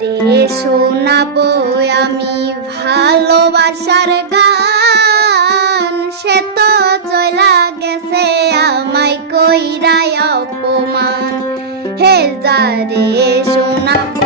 রে শোনাবো আমি ভালোবাসার গান। সে তো চলা গেছে আমায় কইরাই অপমান। হে যারে শোনাবো